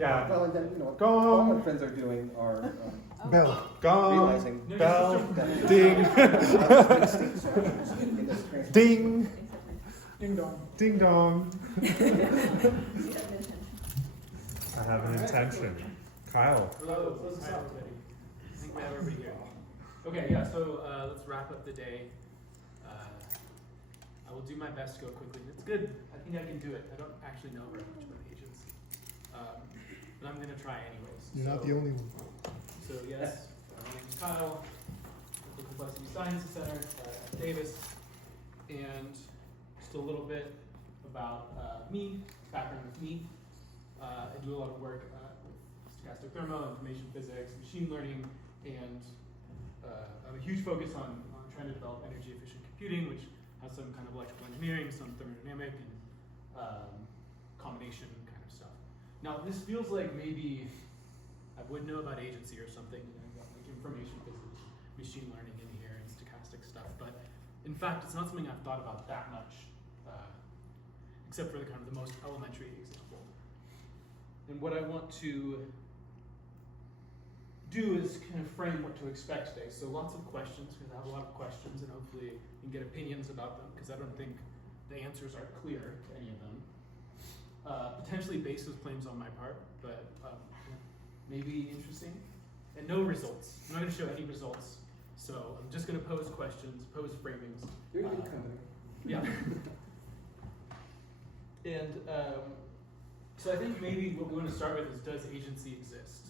Yeah. Well, and then, you know, what Gong. all my friends are doing are Bell. Gong. realizing Bell. that Ding. states in this transfer. Ding. Ding dong. Ding dong. I have an intention. Kyle. Hello, close this out. I think we have everybody here. Okay, yeah, so let's wrap up the day. I will do my best to go quickly. It's good. I think I can do it. I don't actually know very much about agents. But I'm going to try anyways. You're not the only one. So yes, my name is Kyle. I'm the Complexity Sciences Center at Davis. And just a little bit about me, background with me. I do a lot of work with stochastic thermo, information physics, machine learning, and I have a huge focus on trying to develop energy efficient computing, which has some kind of electrical engineering, some thermodynamic, and combination kind of stuff. Now, this feels like maybe I would know about agency or something, you know, got like information physics, machine learning in here, and stochastic stuff, but in fact, it's not something I've thought about that much, except for the kind of the most elementary example. And what I want to do is kind of frame what to expect today. So lots of questions, because I have a lot of questions, and hopefully you can get opinions about them, because I don't think the answers are clear to any of them. Potentially baseless claims on my part, but maybe interesting. And no results. I'm not going to show any results. So I'm just going to pose questions, pose framings. You're in good company. Yeah. And so I think maybe what we want to start with is, does agency exist?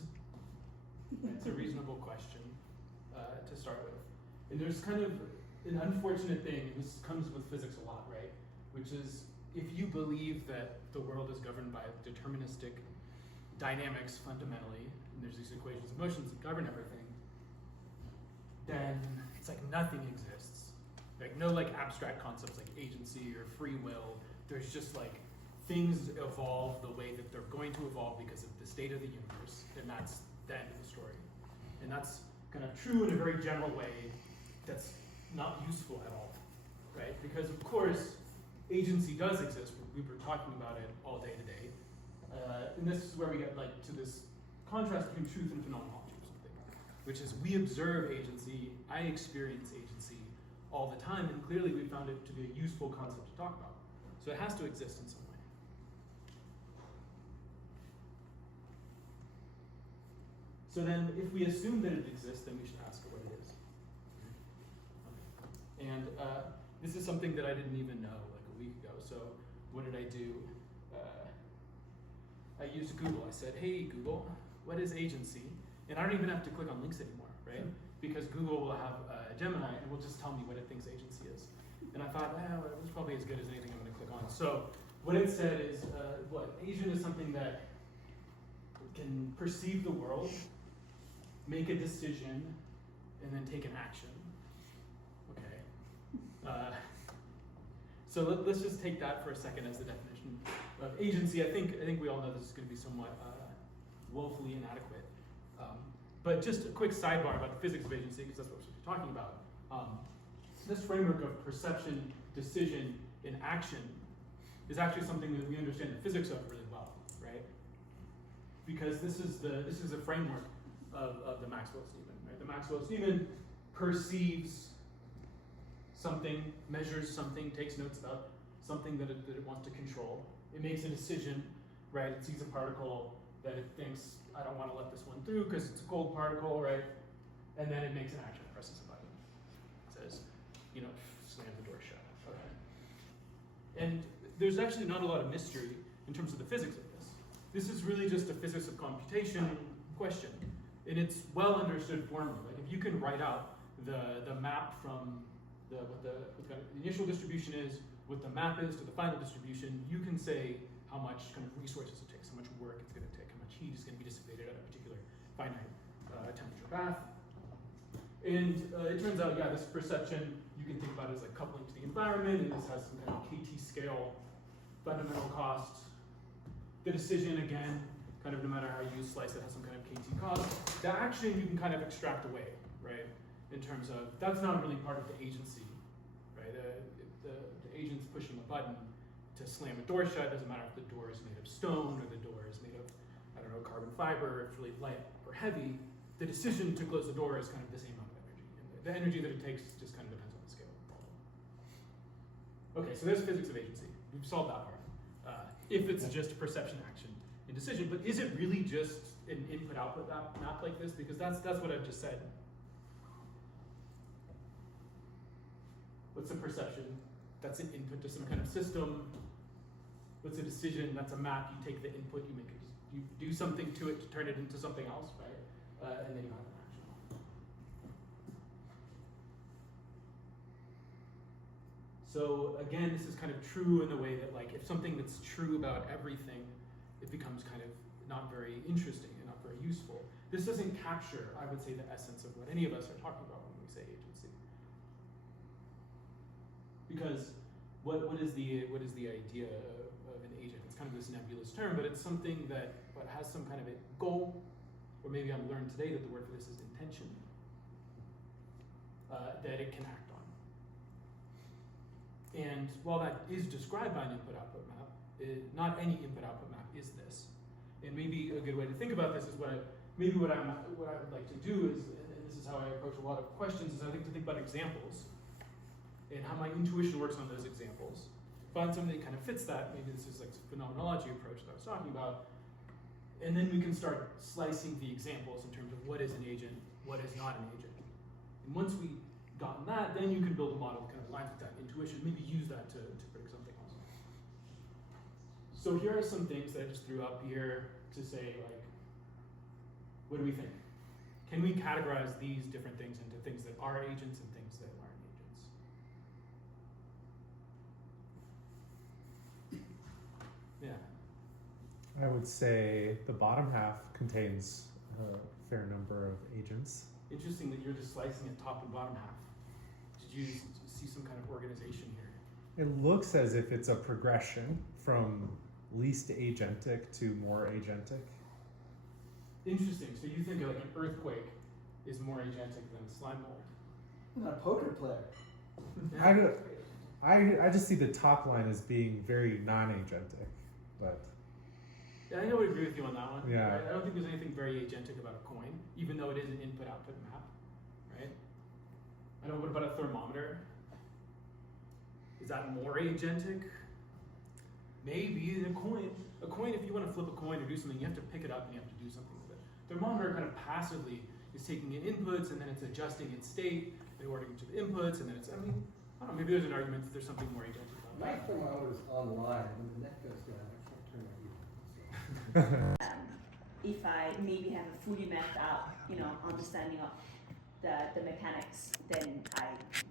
It's a reasonable question to start with. And there's kind of an unfortunate thing, and this comes with physics a lot, right? Which is, if you believe that the world is governed by deterministic dynamics fundamentally, and there's these equations of motions that govern everything, then it's like nothing exists. Like no like abstract concepts like agency or free will. There's just like things evolve the way that they're going to evolve because of the state of the universe, and that's the end of the story. And that's kind of true in a very general way that's not useful at all, right? Because of course, agency does exist. We were talking about it all day today. And this is where we get like to this contrast between truth and phenomenology or something, which is we observe agency, I experience agency all the time, and clearly we found it to be a useful concept to talk about. So it has to exist in some way. So then, if we assume that it exists, then we should ask what it is. Okay. And this is something that I didn't even know like a week ago. So what did I do? I used Google. I said, hey, Google, what is agency? And I don't even have to click on links anymore, right? Because Google will have Gemini and will just tell me what it thinks agency is. And I thought, well, it was probably as good as anything I'm going to click on. So what it said is, agent is something that can perceive the world, make a decision, and then take an action. Okay. So let's just take that for a second as the definition of agency. I think we all know this is going to be somewhat woefully inadequate. But just a quick sidebar about the physics of agency, because that's what we're talking about. This framework of perception, decision, and action is actually something that we understand the physics of really well, right? Because this is a framework of the Maxwell-Steven, right? The Maxwell-Steven perceives something, measures something, takes notes about something that it wants to control. It makes a decision, right? It sees a particle that it thinks, I don't want to let this one through because it's a cold particle, right? And then it makes an action, presses a button. It says, you know, slam the door shut. Okay. And there's actually not a lot of mystery in terms of the physics of this. This is really just a physics of computation question. And it's well understood formally. Like if you can write out the map from what the initial distribution is, what the map is to the final distribution, you can say how much kind of resources it takes, how much work it's going to take, how much heat is going to be dissipated at a particular finite temperature bath. And it turns out, yeah, this perception, you can think about it as like coupling to the environment, and this has some kind of KT scale fundamental cost. The decision, again, kind of no matter how you slice it, has some kind of KT cost. The action you can kind of extract away, right? In terms of, that's not really part of the agency, right? The agent's pushing a button to slam a door shut. Doesn't matter if the door is made of stone or the door is made of, I don't don't know, carbon fiber, if it's really light or heavy, the decision to close the door is kind of the same amount of energy. And the energy that it takes just kind of depends on the scale of the problem. Okay, so there's physics of agency. We've solved that part. If it's just perception, action, and decision, but is it really just an input-output map like this? Because that's what I've just said. What's a perception? That's an input to some kind of system. What's a decision? That's a map. You take the input, you do something to it to turn it into something else, right? And then you have an action. So again, this is kind of true in the way that, like, if something that's true about everything, it becomes kind of not very interesting and not very useful. This doesn't capture, I would say, the essence of what any of us are talking about when we say agency. Because what is the idea of an agent? It's kind of this nebulous term, but it's something that has some kind of a goal, or maybe I've learned today that the word for this is intention, that it can act on. And while that is described by an input-output map, not any input-output map is this. And maybe a good way to think about this is what I would like to do is, and this is how I approach a lot of questions, is I like to think about examples and how my intuition works on those examples. Find something that kind of fits that. Maybe this is like the phenomenology approach that I was talking about. And then we can start slicing the examples in terms of what is an agent, what is not an agent. And once we've gotten that, then you can build a model that kind of aligns with that intuition, maybe use that to predict something else. So here are some things that I just threw up here to say, like, what do we think? Can we categorize these different things into things that are agents and things that aren't agents? Yeah. I would say the bottom half contains a fair number of agents. Interesting that you're just slicing it top and bottom half. Did you see some kind of organization here? It looks as if it's a progression from least agentic to more agentic. Interesting. So you think like an earthquake is more agentic than slime mold? I'm not a poker player. I just see the top line as being very non-agentic, but yeah, I would agree with you on that one. Yeah. Right? I don't think there's anything very agentic about a coin, even though it is an input-output map, right? I don't know, what about a thermometer? Is that more agentic? Maybe. A coin, if you want to flip a coin or do something, you have to pick it up and you have to do something with it. Thermometer kind of passively is taking in inputs and then it's adjusting its state according to the inputs, and then it's, I don't know, maybe there's an argument that there's something more agentic about My that. thermometer is online. When the net goes down, I can't turn my heat on. If I maybe have a fully mapped out, understanding of the mechanics, then I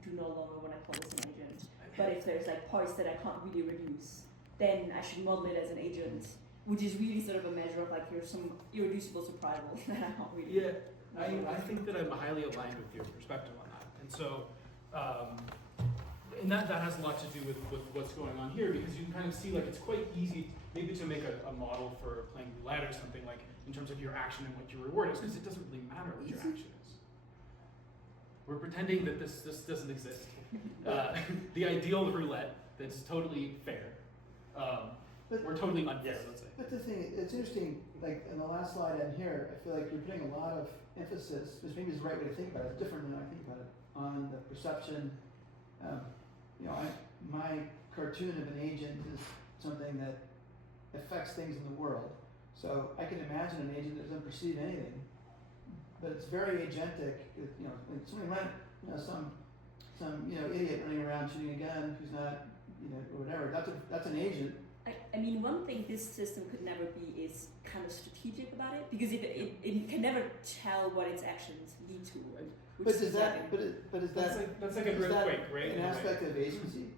do no longer want to call this an agent. But if there's like parts that I can't really reduce, then I should model it as an agent, which is really sort of a measure of like some irreducible survival that I can't really. Yeah, I think that I'm highly aligned with your perspective on that. And so, and that has a lot to do with what's going on here, because you can kind of see like it's quite easy maybe to make a model for playing roulette or something, like in terms of your action and what your reward is, because it doesn't really matter what your action is. We're pretending that this doesn't exist. The ideal roulette that's totally fair. We're totally unfair, let's say. But the thing, it's interesting, like in the last slide in here, I feel like you're putting a lot of emphasis, which maybe is the right way to think about it, it's different than I think about it, on the perception. My cartoon of an agent is something that affects things in the world. So I can imagine an agent that doesn't perceive anything, but it's very agentic. Like somebody some idiot running around shooting a gun who's not, or whatever. That's an agent. I mean, one thing this system could never be is kind of strategic about it, because it can never tell what its actions lead to. But is that? But is that? That's like an earthquake, right? An aspect of agency.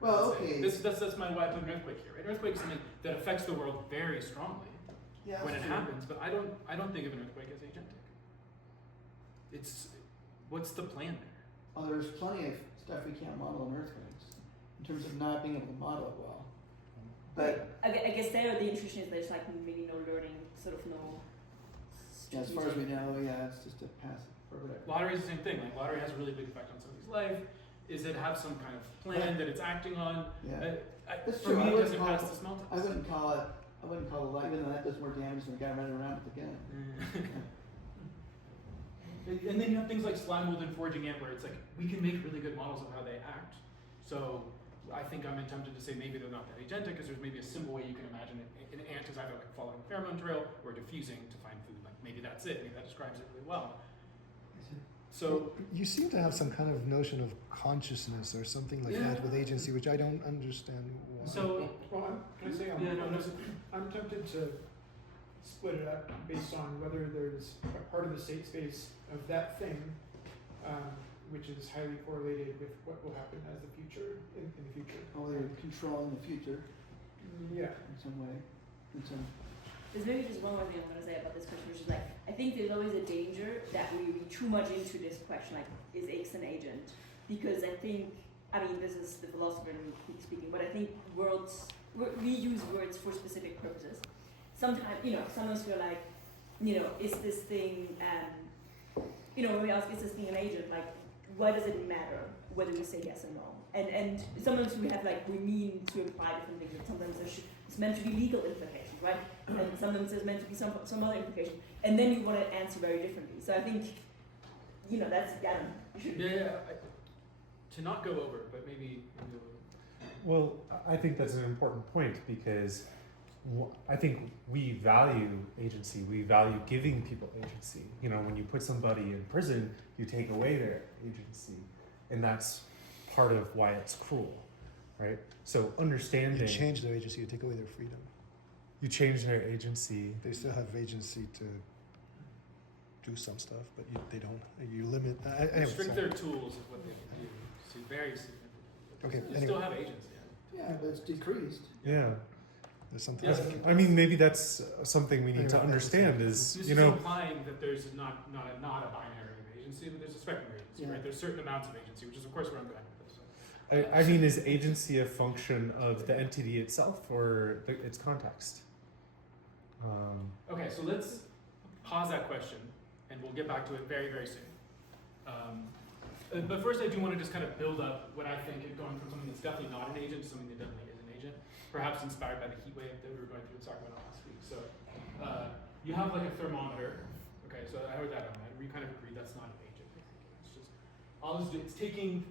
Well, okay. That's my why I put an earthquake here, right? Earthquake is something that affects the world very strongly when it happens, but I don't think of an earthquake as agentic. It's what's the plan there? Oh, there's plenty of stuff we can't model in earthquakes in terms of not being able to model it well. But I guess there the intuition is there's like really no learning, sort of no. yeah, as far as we know, it's just a passive or whatever. Lottery is the same thing. Like lottery has a really big effect on somebody's life. Is it have some kind of plan that it's acting on? Yeah. For That's true. me, I it wouldn't doesn't call pass it- the smell test. I wouldn't call it I wouldn't call it light, even though that does more damage than the guy running around with the gun. And then you have things like slime mold and foraging ant, where it's like we can make really good models of how they act. So I think I'm tempted to say maybe they're not that agentic, because there's maybe a simple way you can imagine it. An ant is either like following a pheromone trail or diffusing to find food. Like maybe that's it. Maybe that describes it really well. So You seem to have some kind of notion of consciousness or something like that with agency, which I don't understand why. so Can I say I'm tempted to split it up based on whether there's a part of the state space of that thing, which is highly correlated with what will happen as the future in the future. Oh, they're controlling the future Yeah. in some way. In some, There's maybe just one more thing I'm going to say about this question, which is like, I think there's always a danger that we read too much into this question, like, is X an agent? Because I think, I mean, this is the philosopher in me speaking, but I think we use words for specific purposes. Sometimes, sometimes we're like, is this thing, when we ask, is this thing an agent, like, why does it matter whether we say yes or no? And sometimes we have, like, we mean to imply different things, and sometimes it's meant to be legal implications, right? And sometimes there's meant to be some other implication. And then you want to answer very differently. So I think, that's, you should. to not go over, but maybe. Well, I think that's an important point, because I think we value agency. We value giving people agency. When you put somebody in prison, you take away their agency, and that's part of why it's cruel, right? So understanding. You change their agency, you take away their freedom. You change their agency. They still have agency to do some stuff, but they don't. You limit. Anyway, Restrict sorry. their tools of what they can do. So very significant. Okay, They anyway. still have agency. yeah, but it's decreased. Yeah. There's something. Yeah. I mean, maybe that's something we need to Anyway, understand This is, is implying that there's not a binary of agency, but there's a spectrum of agency, Yeah. right? There's certain amounts of agency, which is of course where I'm going with this. I mean, is agency a function of the entity itself or its context? Okay, so let's pause that question, and we'll get back to it very, very soon. But first, I do want to just kind of build up what I think is going from something that's definitely not an agent to something that definitely is an agent, perhaps inspired by the heat wave that we were going through in Sacramento last week. So you have like a thermometer. Okay, so I heard that on that. We kind of agreed that's not an agent. It's just it's taking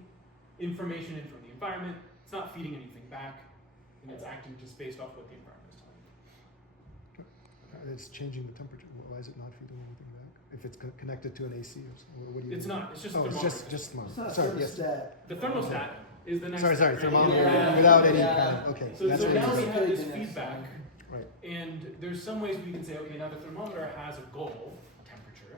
information in from the environment. It's not feeding anything back, and it's acting just based off what the environment is telling you. It's changing the temperature. Why is it not feeding anything back? If it's connected to an AC or something, what do you? It's not. It's just a Oh, it's thermometer. just smart. It's not a Sorry, yes. thermostat. The thermostat is the next. Sorry, step, right? thermometer Yeah. without any Yeah. kind of, okay. So that's now what we it is. have this Goodness. feedback, Right. and there's some ways we can say, okay, now the thermometer has a goal temperature,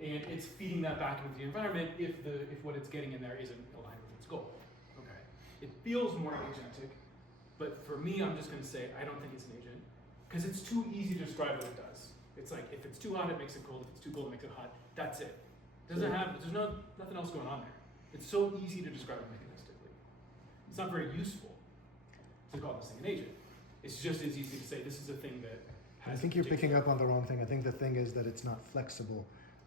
and it's feeding that back into the environment if what it's getting in there isn't aligned with its goal. Okay, it feels more agentic, but for me, I'm just going to say I don't think it's an agent because it's too easy to describe what it does. It's like if it's too hot, it makes it cold. If it's too cold, it makes it hot. That's it. There's nothing else going on there. It's so easy to describe it mechanistically. It's not very useful to call this thing an agent. It's just as easy to say this is a thing that has. I think you're picking up on the wrong thing. I think the thing is that it's not flexible,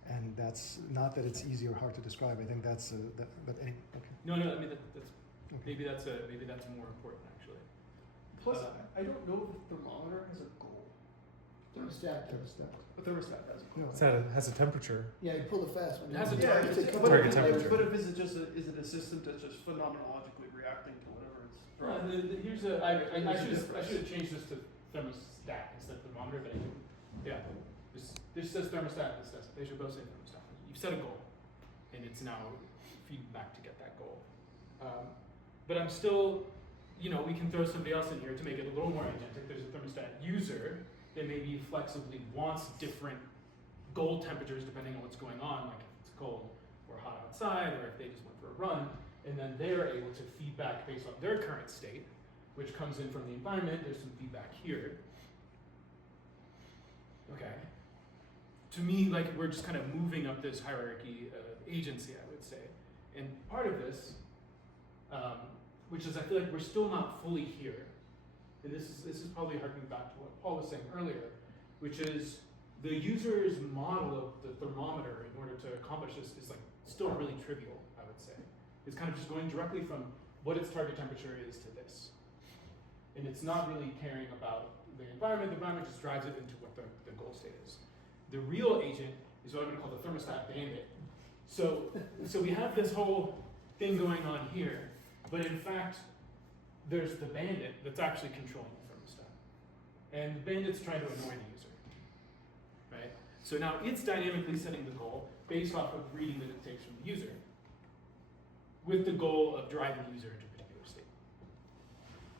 and that's not that it's easy or hard to describe. I think that's but anyway, okay. No. I mean that's Okay. maybe that's more important actually. Plus, I don't know if the thermometer has a goal. Thermostat. Thermostat. A thermostat has a goal. No, Has a temperature. Yeah, you pull the fast one. It has a Yeah, target. it's a Target temperature. But if is it just is it a system that's just phenomenologically reacting to whatever it's throwing? Here's a. I should have changed this to thermostat instead of thermometer, but I didn't. Yeah. This says thermostat. This says they should both say thermostat. You've set a goal, and it's now feeding back to get that goal. But I'm still, we can throw somebody else in here to make it a little more agentic. There's a thermostat user that maybe flexibly wants different goal temperatures depending on what's going on, like if it's cold or hot outside, or if they just went for a run, and then they're able to feed back based on their current state, which comes in from the environment. There's some feedback here. Okay. To me, like we're just kind of moving up this hierarchy of agency, I would say. And part of this, which is I feel like we're still not fully here, and this is probably harkening back to what Paul was saying earlier, which is the user's model of the thermometer in order to accomplish this is like still really trivial, I would say. It's kind of just going directly from what its target temperature is to this. And it's not really caring about the environment just drives it into what the goal state is. The real agent is what I'm gonna call the thermostat bandit. So we have this whole thing going on here, but in fact, there's the bandit that's actually controlling the thermostat. And the bandit's trying to annoy the user, right? So now it's dynamically setting the goal based off of reading the dictates from the user, with the goal of driving the user into a particular state.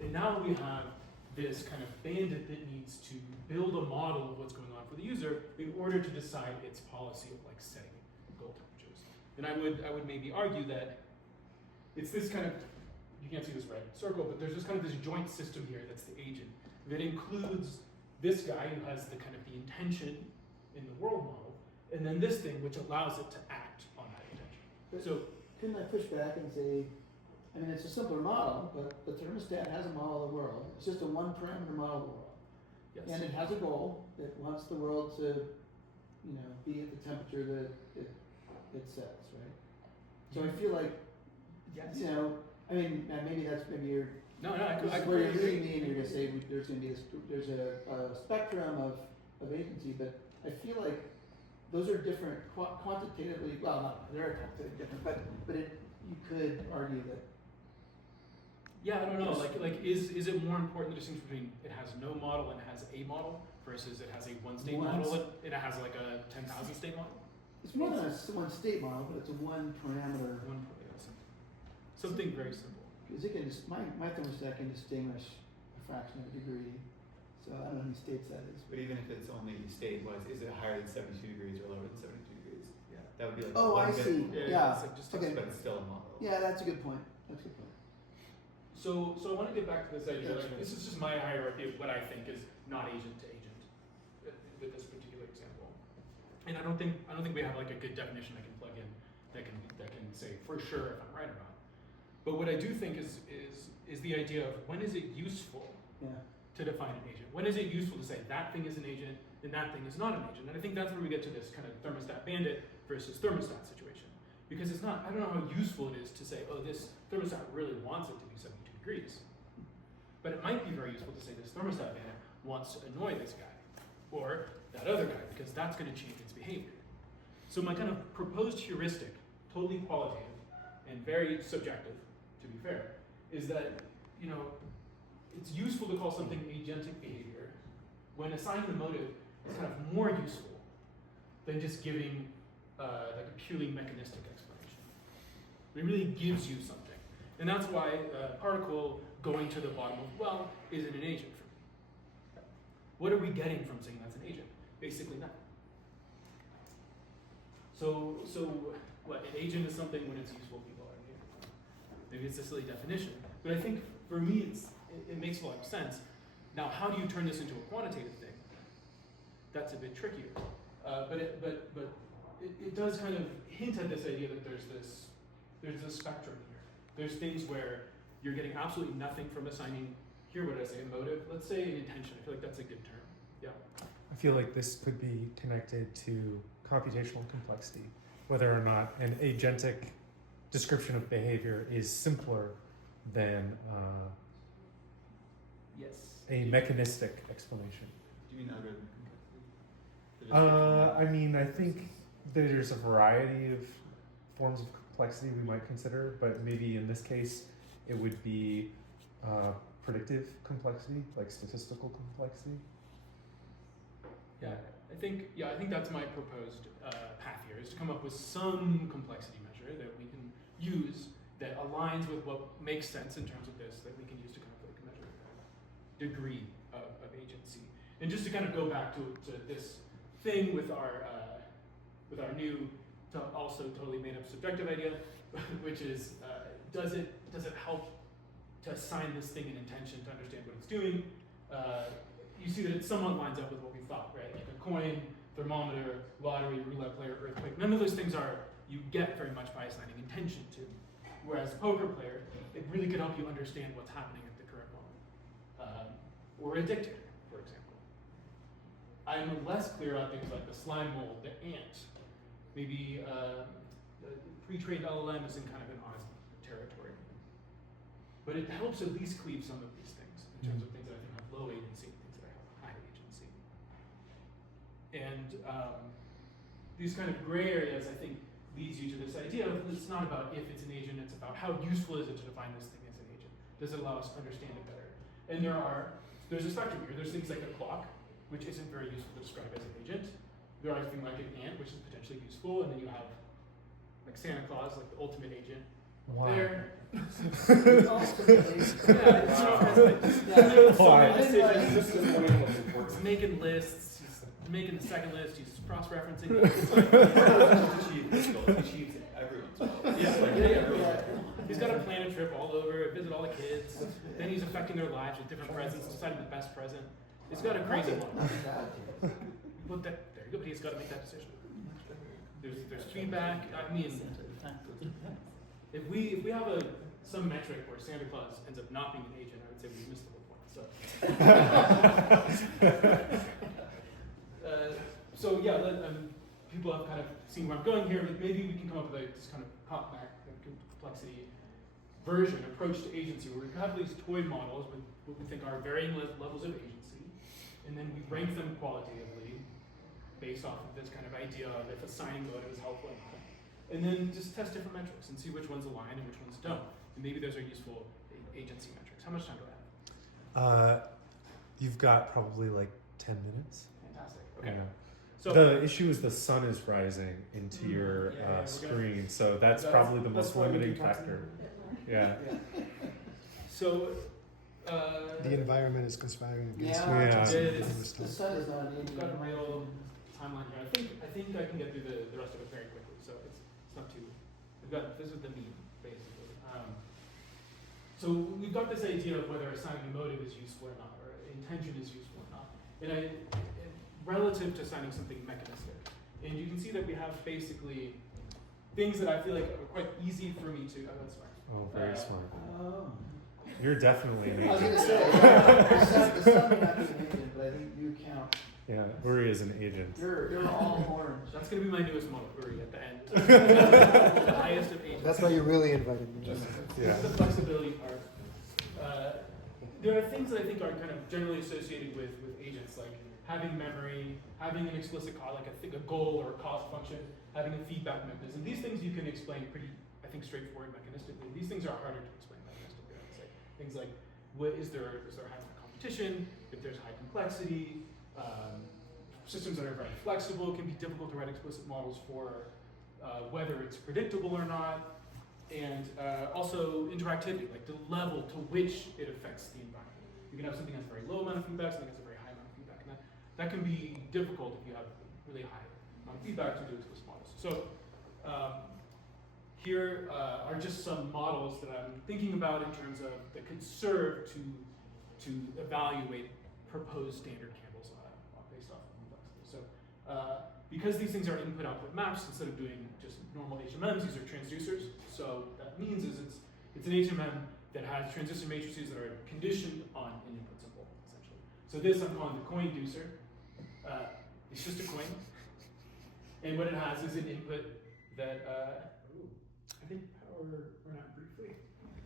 And now we have this kind of bandit that needs to build a model of what's going on for the user in order to decide its policy of like setting goal temperatures. And I would maybe argue that it's this kind of, you can't see this red circle, but there's just kind of this joint system here that's the agent that includes this guy who has the kind of the intention in the world model, and then this thing which allows it to act on that intention. But So couldn't I push back and say, I mean, it's a simpler model, but the thermostat has a model of the world. It's just a one parameter model of the world. yes. And it has a goal. It wants the world to, be at the temperature that it sets, right? So I feel like, yes. I mean, maybe you're, No, I this is could where you're leading me and you're gonna say there's gonna be there's a spectrum of agency, but I feel like those are different quantitatively, well, not, they're quantitatively different, but you could argue that. Yeah, I don't know. Yes. Like, is it more important the distinction between it has no model and has a model versus it has a one state model and it has like a 10,000 state model? It's more than a one state model, but it's a one parameter. Something very simple. Because it can my thermostat can distinguish a fraction of a degree. So I don't know how many states that is. But even if it's only state-wise, is it higher than 72 degrees or lower than 72 degrees? Yeah. That would be like Oh, I one bit, see. Yeah. It's like just Okay. but it's still a model. Yeah, that's a good point. That's a good point. So I want to get back to this idea. That's Like, right. this is just my hierarchy of what I think is not agent to agent with this particular example. And I don't think we have like a good definition I can plug in that can say for sure if I'm right or not. But what I do think is the idea of when is it useful Yeah. to define an agent? When is it useful to say that thing is an agent and that thing is not an agent? And I think that's where we get to this kind of thermostat bandit versus thermostat situation. Because it's not, I don't know how useful it is to say, oh, this thermostat really wants it to be 72 degrees. But it might be very useful to say this thermostat bandit wants to annoy this guy or that other guy because that's going to change its behavior. So my kind of proposed heuristic, totally qualitative and very subjective, to be fair, is that, it's useful to call something agentic behavior when assigning the motive is kind of more useful than just giving like a purely mechanistic explanation. It really gives you something. And that's why a particle going to the bottom of the well isn't an agent for me. What are we getting from saying that's an agent? Basically nothing. So what, an agent is something when it's useful, people argue. Maybe it's a silly definition, but I think for me it makes a lot of sense. Now, how do you turn this into a quantitative thing? That's a bit trickier. But it does kind of hint at this idea that there's this spectrum here. There's things where you're getting absolutely nothing from assigning, here what did I say, a motive? Let's say an intention. I feel like that's a good term. Yeah. I feel like this could be connected to computational complexity, whether or not an agentic description of behavior is simpler than Yes. a mechanistic explanation. Do you mean algorithmic complexity? I mean, I think there's a variety of forms of complexity we might consider, but maybe in this case, it would be predictive complexity, like statistical complexity. Yeah, I think that's my proposed path here, is to come up with some complexity measure that we can use that aligns with what makes sense in terms of this, that we can use to kind of like measure degree of agency. And just to kind of go back to this thing with our new, also totally made up subjective idea, which is does it help to assign this thing an intention to understand what it's doing? You see that it somewhat lines up with what we thought, right? Like a coin, thermometer, lottery, roulette player, earthquake. None of those things you get very much by assigning intention to. Whereas a poker player, it really could help you understand what's happening at the current moment. Or a dictator, for example. I'm less clear on things like the slime mold, the ant. Maybe the pre-trained LLM is in kind of an honest territory. But it helps at least cleave some of these things in terms of things that I think have low agency and things that I have And these kind of gray areas, I think, leads you to this idea of it's not about if it's an agent, it's about how useful is it to define this thing as an agent. Does it allow us to understand it better? And there's a spectrum here. There's things like a clock, which isn't very useful to describe as an agent. There are things like an ant, which is potentially useful, and then you have like Santa Claus, like the ultimate agent. Wow. There. Also, Yeah, it's Wow. so Why? many decisions. This is one of the most important. He's making lists, he's making the second list, he's cross-referencing it. It's like, He achieves it every once in a while. yeah. He's got to plan a trip all over, visit all the kids. Then he's affecting their lives with different presents, deciding the best present. He's got a crazy one. But there you go, but he's got to make that decision. There's feedback. I mean, if we have some metric where Santa Claus ends up not being an agent, I would say we missed the whole point. So yeah, people have kind of seen where I'm going here. Maybe we can come up with this kind of compact complexity version approach to agency, where we have these toy models with what we think are varying levels of agency, and then we rank them qualitatively based off of this kind of idea of if assigning motive is helpful or not. And then just test different metrics and see which ones align and which ones don't. And maybe those are useful agency metrics. How much time do I have? You've got probably like 10 minutes. Fantastic. Okay. Yeah. So The issue is the sun is rising into your yeah, we're gonna- screen, so that's probably the most limiting factor. Yeah. So The environment is conspiring against Yeah. you. Yeah. Just It in is. this The time. sun is not an we've agent. got a real timeline here. I think I can get through the rest of it very quickly. So it's not too. This is the mean basically. So we've got this idea of whether assigning a motive is useful or not, or intention is useful or not, and relative to assigning something mechanistic. And you can see that we have basically things that I feel like are quite easy for me to. Oh, that's fine. Oh, very smart. Oh. You're definitely an I was agent. gonna say, the sun may not be an agent, but I think you count. Yeah, Uri is an agent. You're all orange. That's going to be my newest model, Uri, at the end. The highest of agents. That's why you really invited me. Yeah. The flexibility part. There are things that I think are kind of generally associated with agents, like having memory, having an explicit cause, like a goal or a cost function, having a feedback mechanism. These things you can explain pretty, I think, straightforward mechanistically. These things are harder to explain mechanistically, I would say. Things like, is there high competition? If there's high complexity, systems that are very flexible can be difficult to write explicit models for, whether it's predictable or not, and also interactivity, like the level to which it affects the environment. You can have something that has a very low amount of feedback, something that has a very high amount of feedback, and that can be difficult if you have really high amount of feedback to do explicit models. So here are just some models that I'm thinking about in terms of that could serve to evaluate proposed standard candles based off of complexity. So because these things are input-output maps, instead of doing just normal HMMs, these are transducers. So that means is it's an HMM that has transistor matrices that are conditioned on an input symbol, essentially. So this I'm calling the coin ducer. It's just a coin. And what it has is an input that, I think power went out briefly.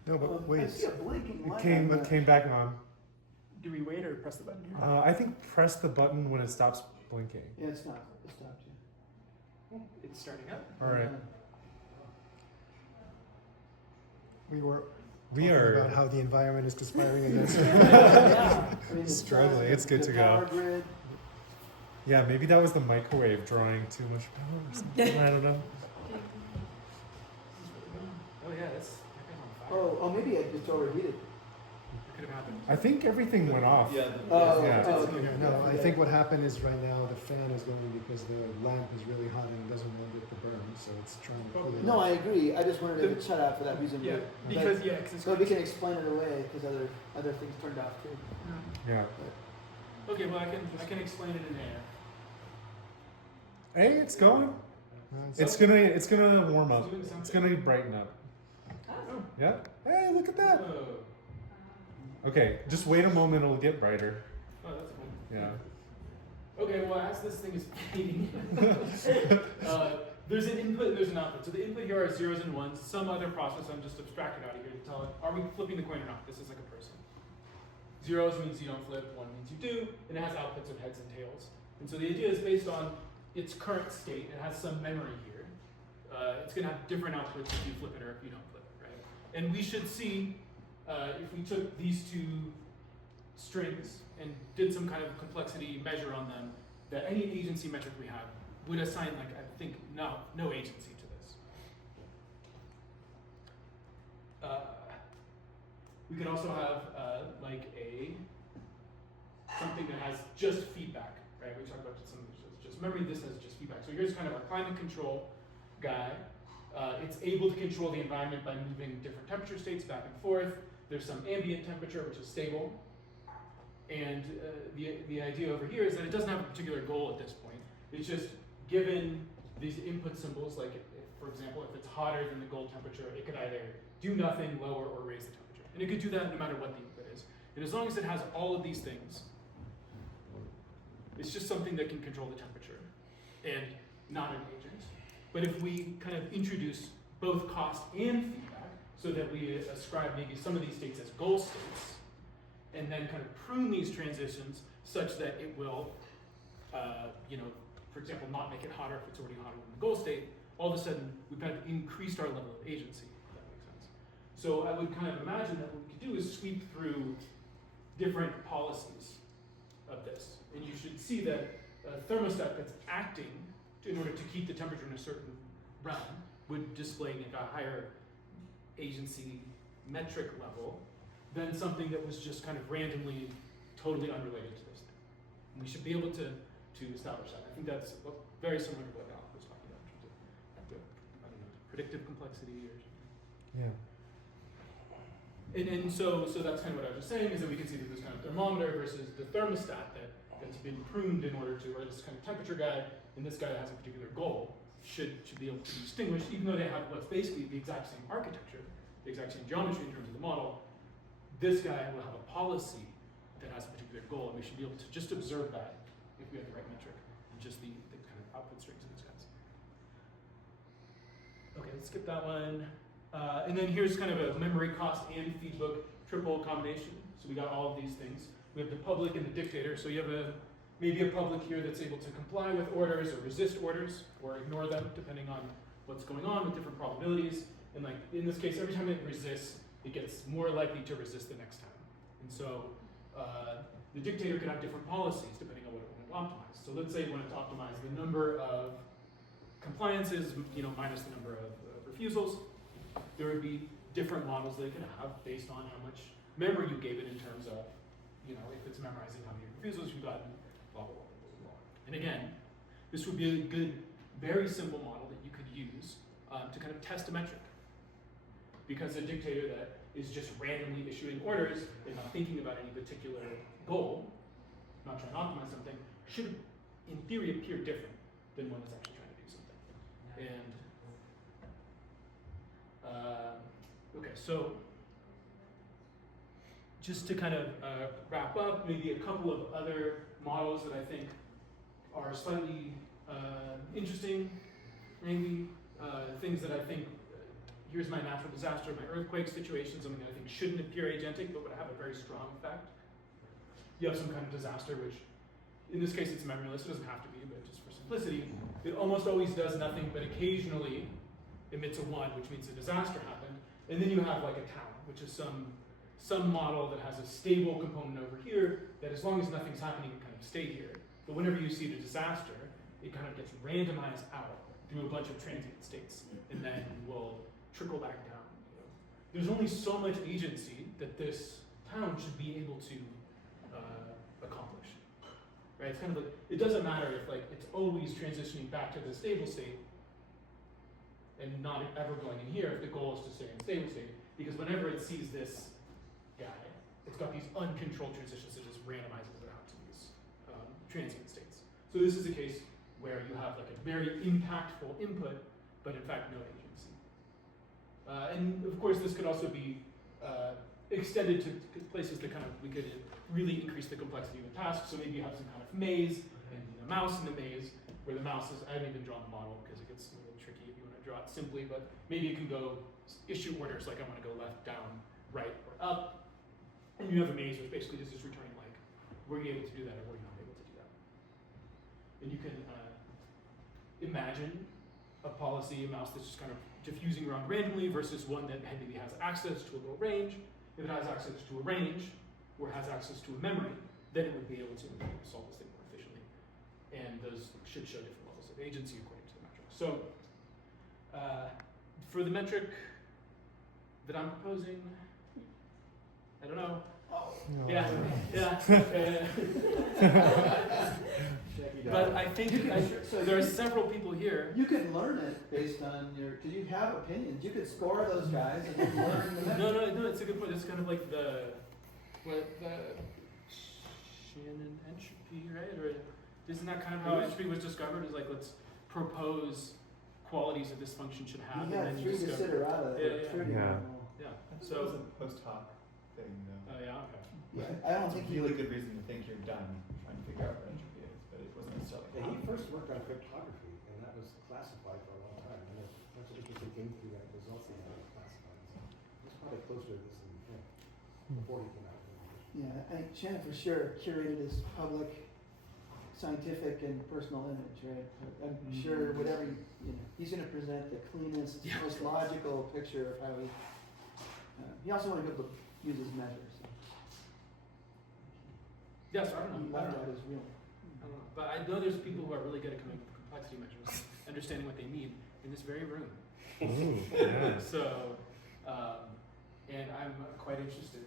No, but wait. I see a blinking light. It came back on. Do we wait or press the button here? I think press the button when it stops blinking. Yeah, it's not. It stopped you. It's starting up. All right. We were We talking are- about how the environment is conspiring against you. Yeah. I mean, the Struggling. sun, It's good the to go. power grid. Yeah, maybe that was the microwave drawing too much power or something. I don't know. Oh yeah, that guy's on fire. Oh, maybe it just overheated. It could have happened. I think everything went off. Yeah. Oh, Yeah. okay. No, I think what happened is right now the fan is going because the lamp is really hot and doesn't want it to burn, so it's trying to cool it. No, I agree. I just wondered if it shut out for that reason. Yeah, but- because it's So we can explain it away because other things turned off too. Yeah. Okay, well I can explain it in air. Hey, it's going. No, It's gonna warm up. Doing something. It's gonna brighten up. Oh. Yeah. Hey, look at that. Whoa. Okay, just wait a moment. It'll get brighter. Oh, that's cool. Yeah. Okay, well as this thing is fading, there's an input and there's an output. So the input here are zeros and ones. Some other process I'm just abstracted out of here to tell it, are we flipping the coin or not? This is like a person. Zeros means you don't flip, one means you do, and it has outputs of heads and tails. And so the idea is based on its current state. It has some memory here. It's going to have different outputs if you flip it or if you don't flip it, right? And we should see, if we took these two strings and did some kind of complexity measure on them, that any agency metric we have would assign, like, I think, no agency to this. We could also have like something that has just feedback, right? We talked about something that's just memory. This has just feedback. So here's kind of our climate control guy. It's able to control the environment by moving different temperature states back and forth. There's some ambient temperature, which is stable. And the idea over here is that it doesn't have a particular goal at this point. It's just given these input symbols, like if, for example, if it's hotter than the goal temperature, it could either do nothing, lower, or raise the temperature. And it could do that no matter what the input is. And as long as it has all of these things, it's just something that can control the temperature and not an agent. But if we kind of introduce both cost and feedback, so that we ascribe maybe some of these states as goal states, and then kind of prune these transitions such that it will, for example, not make it hotter if it's already hotter than the goal state, all of a sudden we've kind of increased our level of agency, if that makes sense. So I would kind of imagine that what we could do is sweep through different policies of this. And you should see that a thermostat that's acting in order to keep the temperature in a certain realm would display like a higher agency metric level than something that was just kind of randomly, totally unrelated to this thing. And we should be able to establish that. I think that's very similar to what Alec was talking about in terms of predictive complexity or something. Yeah. And so that's kind of what I was just saying, is that we can see that this kind of thermometer versus the thermostat that's been pruned in order to, or this kind of temperature guy, and this guy that has a particular goal, should be able to be distinguished, even though they have what's basically the exact same architecture, the exact same geometry in terms of the model. This guy will have a policy that has a particular goal, and we should be able to just observe that if we have the right metric, and just the kind of output strings of these guys. Okay, let's skip that one. And then here's kind of a memory cost and feedback triple combination. So we got all of these things. We have the public and the dictator. So you have maybe a public here that's able to comply with orders or resist orders or ignore them, depending on what's going on with different probabilities. And like in this case, every time it resists, it gets more likely to resist the next time. And so the dictator could have different policies depending on what it wanted to optimize. So let's say it wanted to optimize the number of compliances, minus the number of refusals. There would be different models that it could have based on how much memory you gave it in terms of, if it's memorizing how many refusals you've gotten, blah, blah, blah, blah, blah. And again, this would be a good, very simple model that you could use to kind of test a metric. Because a dictator that is just randomly issuing orders and not thinking about any particular goal, not trying to optimize something, should, in theory, appear different than one that's actually trying to do something. And okay, so just to kind of wrap up, maybe a couple of other models that I think are slightly interesting, maybe things that I think, here's my natural disaster, my earthquake situation, something that I think shouldn't appear agentic, but would have a very strong effect. You have some kind of disaster, which in this case it's memoryless, it doesn't have to be, but just for simplicity, it almost always does nothing, but occasionally emits a 1, which means a disaster happened. And then you have like a town, which is some model that has a stable component over here that as long as nothing's happening, it kind of stay here. But whenever you see the disaster, it kind of gets randomized out through a bunch of transient states and then will trickle back down. There's only so much agency that this town should be able to accomplish. Right? It's kind of like, it doesn't matter if like it's always transitioning back to the stable state and not ever going in here if the goal is to stay in stable state, because whenever it sees this guy, it's got these uncontrolled transitions that just randomizes it out to these transient states. So this is a case where you have like a very impactful input, but in fact no agency. And of course this could also be extended to places that kind of, we could really increase the complexity of the task. So maybe you have some kind of maze and a mouse in the maze, where the mouse is, I haven't even drawn the model because it gets a little tricky if you want to draw it simply, but maybe you can go issue orders like I want to go left, down, right, or up. And you have a maze which basically is just returning like, were you able to do that or were you not able to do that? and you can imagine a policy, a mouse that's just kind of diffusing around randomly versus one that maybe has access to a low range. If it has access to a range or has access to a memory, then it would be able to solve this thing more efficiently. And those should show different levels of agency according to the metric. So for the metric that I'm proposing, I don't know. No. Yeah. But I think there are several people here. You can learn it based on because you have opinions. You could score those guys and then learn the metric. No, it's a good point. It's kind of like the Shannon entropy, right? Or isn't that kind of how entropy was discovered? Is like, let's propose qualities that this function should have, You and had then three you discover. desiderata that Yeah, were yeah. trivial. Yeah. I think So it was a post hoc thing though. yeah. Okay. Yeah, I don't It's a think really good reason to think you're done trying to figure out what entropy is, but it wasn't necessarily. Yeah, he first worked on cryptography, and that was classified for a long time. And there's a bunch of interesting game theory results he had classified. So it was probably closer to this than before he came out. Yeah, I think Shannon for sure curated his public, scientific, and personal image, right? I'm sure whatever he's going to present the cleanest, Yeah. most logical picture of how he. He also wanted to be able to use his measures. So Yeah. So I don't he know. I left don't out know. his real. I don't know. But I know there's people who are really good at coming up with complexity measures, understanding what they mean in this very room. Ooh, yeah. So, and I'm quite interested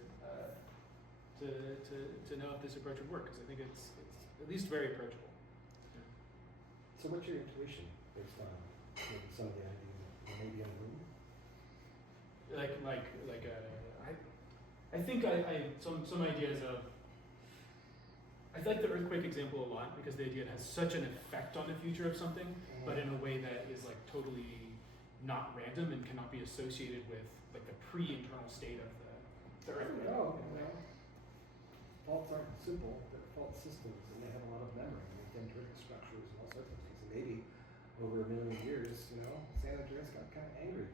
to know if this approach would work, because I think it's at least very approachable. So what's your intuition based on maybe some of the ideas that maybe on the room? I think I some ideas of. I like the earthquake example a lot because the idea it has such an effect on the future of something, but in a way that is like totally not random and cannot be associated with like the pre-internal state of the earthquake. Oh, well, faults aren't simple, they're fault systems, and they have a lot of memory, and they dendritic structures and all sorts of things. And maybe over a million years, San Andreas got kind of angry.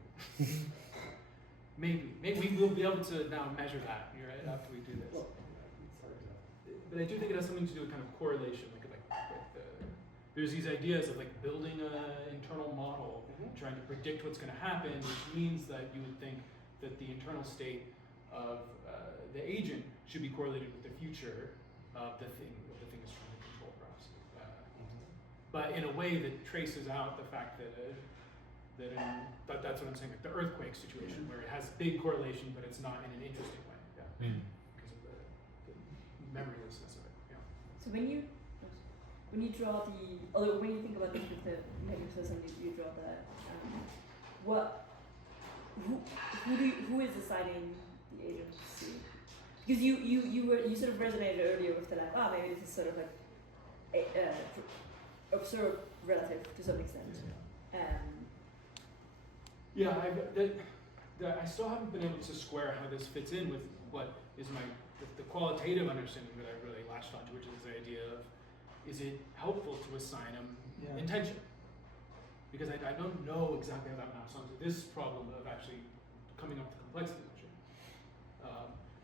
Maybe we will be able to now measure that, right, after we do this. Well, it's hard to. But I do think it has something to do with kind of correlation, there's these ideas of like building an internal model, trying to predict what's going to happen, which means that you would think that the internal state of the agent should be correlated with the future of the thing is trying to control, perhaps. But in a way that traces out the fact that that's what I'm saying, like the earthquake situation, where it has big correlation, but it's not in an interesting way, because of the memorylessness of it. Yeah. So when you draw when you think about this with the metric system, you draw the who is deciding the agency? Because you sort of resonated earlier with the maybe this is sort of like observed relative to some extent. Yeah, I still haven't been able to square how this fits in with what is the qualitative understanding that I really latched onto, which is the idea of, is it helpful to assign them intention? Because I don't know exactly how that maps onto this problem of actually coming up with the complexity measure.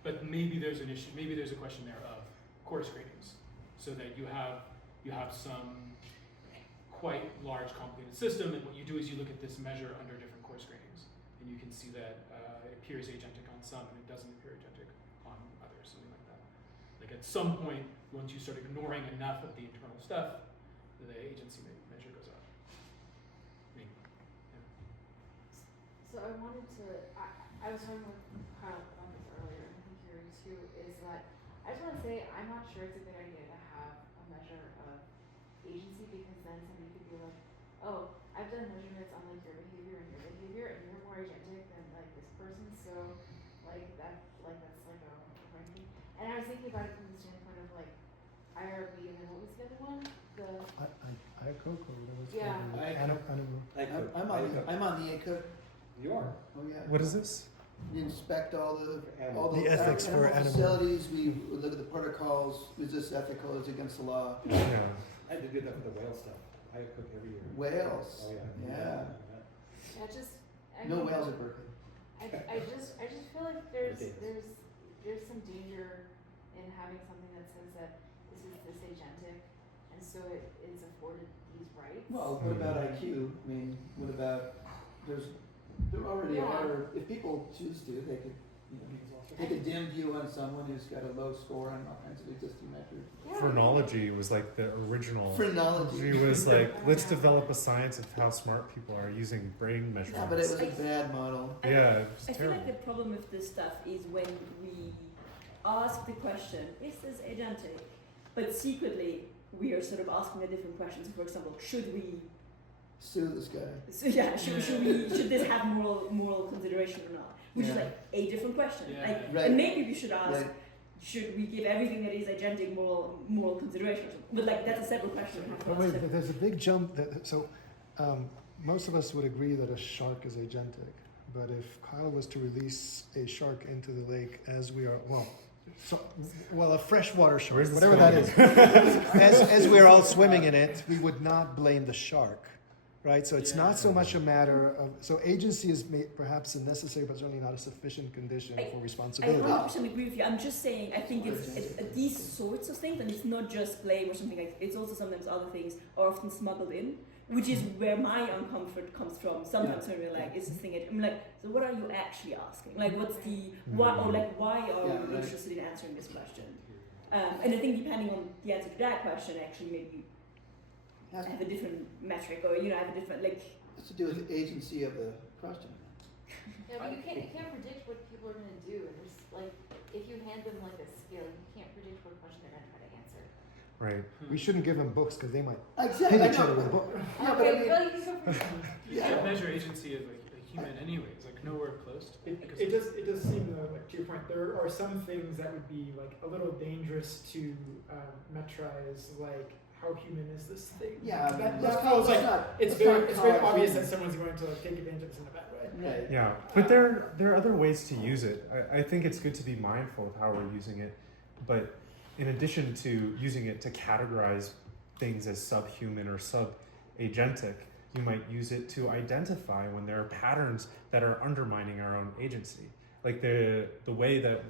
But maybe there's an issue, maybe there's a question there of coarse gratings, so that you have some quite large complicated system, and what you do is you look at this measure under different coarse gratings, and you can see that it appears agentic on some and it doesn't appear agentic on others, something like that. Like at some point, once you start ignoring enough of the internal stuff, the agency measure goes up. Maybe. Yeah. So I wanted to, I was talking with Kyle about this earlier, and I'm curious too, is that I just want to say I'm not sure it's a good idea to have a measure of agency, because then somebody could be like, oh, I've done measurements on like your behavior, and you're more agentic than like this person, so that's like a ranking. And I was thinking about it from the standpoint of like IRB, and then what was the other one? I cook or whatever it's Yeah. called. I'm on the ACOOK. You are. Oh yeah. What is this? We inspect all the The ethics for animal. facilities. We look at the protocols. Is this ethical? Is it against the law? Yeah. I had to do that with the whale stuff. I cook every year. Whales. Oh yeah. Yeah. No whales at Berkeley. I just feel like there's some danger in having something that says that this is this agentic, and so it is afforded these rights. Well, what about IQ? I mean, what about, there already Yeah. are, if people choose to, they could, you know, take a dim view on someone who's got a low score on all kinds of existing measures. Yeah. Phrenology was like the original. Phrenology. It was like, let's develop a science of how smart people are using brain Yeah, measurements. but it was a bad model. Yeah, it was I feel terrible. like the problem with this stuff is when we ask the question, is this agentic? But secretly, we are sort of asking a different question. So, for example, should we? Sue this guy. So yeah, should this have moral consideration or not? Which is Yeah. like a different question. Yeah. Like, Right. and maybe we should ask, Right. should we give everything that is agentic moral consideration? Or something? But like that's a separate question. We have to But ask wait, separately. but there's a big jump. Most of us would agree that a shark is agentic. But if Kyle was to release a shark into the lake as we are, a freshwater shark, Where's this whatever that going? is, as we're all swimming in it, we would not blame the shark, right? So it's Yeah. not so much a matter of, so agency is perhaps a necessary but certainly not a sufficient condition for I responsibility. 100% agree with you. I'm just saying, I think it's these sorts of things, and it's not just blame or something like. It's also sometimes other things are often smuggled in, which is where my uncomfort comes from. Sometimes when we're like, "Is this thing?" I'm like, "So what are you actually asking? Like, what's the why? Or like, why are Yeah, you right. interested in answering this question?" And I think depending on the answer to that question, actually, maybe you have a different metric, or have a different like. It's to do with the agency of the question. Yeah, but you can't predict what people are gonna do, and there's like, if you hand them like a skill, you can't predict what question they're gonna try to answer. Right. We shouldn't give them books because they might Exactly. hit each other with a book. Yeah, but I Okay, mean, well, you can go for You Yeah. can't measure agency as like a human anyways, like nowhere close to It, because it does seem though, like to your point, there are some things that would be like a little dangerous to metrize, like how human is this thing? yeah, I mean, that let's feels like it's very obvious that that. someone's going to like take advantage of this in a bad way. Right. Yeah, but there are other ways to use it. I think it's good to be mindful of how we're using it, but in addition to using it to categorize things as subhuman or sub-agentic, you might use it to identify when there are patterns that are undermining our own agency. Like the way that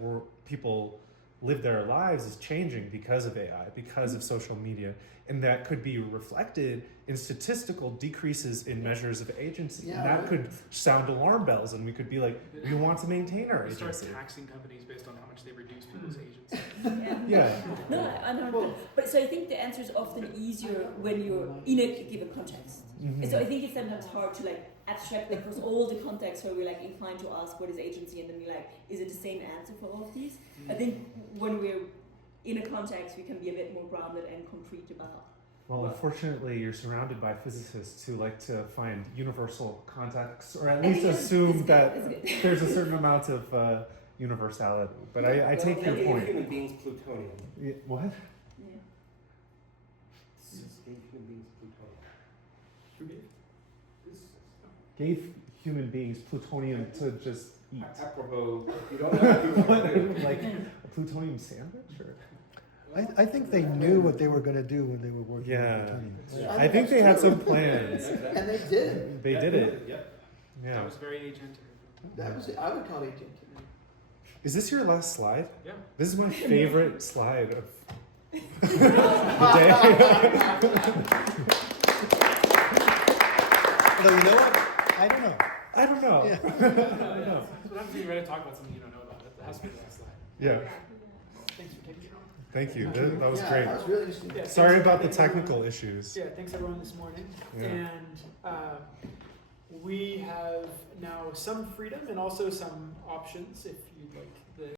people live their lives is changing because of AI, because of social media, and that could be reflected in statistical decreases in measures of agency. Yeah, And that right. could sound alarm bells, and we could be like, we want to maintain our we start agency. taxing companies based on how much they reduce people's agency. Yeah. No, I know. But so I think the answer is often easier when you're in a given context. And so I think it's sometimes hard to like abstract across all the contexts where we're like inclined to ask what is agency, and then we're like, is it the same answer for all of these? I think when we're in a context, we can be a bit more grounded and concrete about. Well, unfortunately, you're surrounded by physicists who like to find universal contexts, or at least assume that there's a certain amount of universality. But I take your point. Human beings plutonium. Yeah, what? Yeah. Gave human beings plutonium. Who gave? Gave human beings plutonium to just eat. Apropos, you don't know how people do. Like a plutonium sandwich? Or? I think they knew what they were going to do when they were working Yeah. on plutonium. Yeah. I think they had some plans. And they did. They did it. Yep. Yeah. That was very agentic. That was it. I would call it agentic. Is this your last slide? Yeah. This is my favorite slide of the day. Although you know what? I don't know. I don't know. Yeah. I don't know. What happens when you're ready to talk about something you don't know about? That has to be the last slide. Yeah. Thanks for taking it on. Thank you. That was Yeah, great. that was really interesting. Yeah, Sorry thanks- about the thanks everyone. technical issues. Yeah, thanks everyone this morning. Yeah. And we have now some freedom and also some options if you'd like the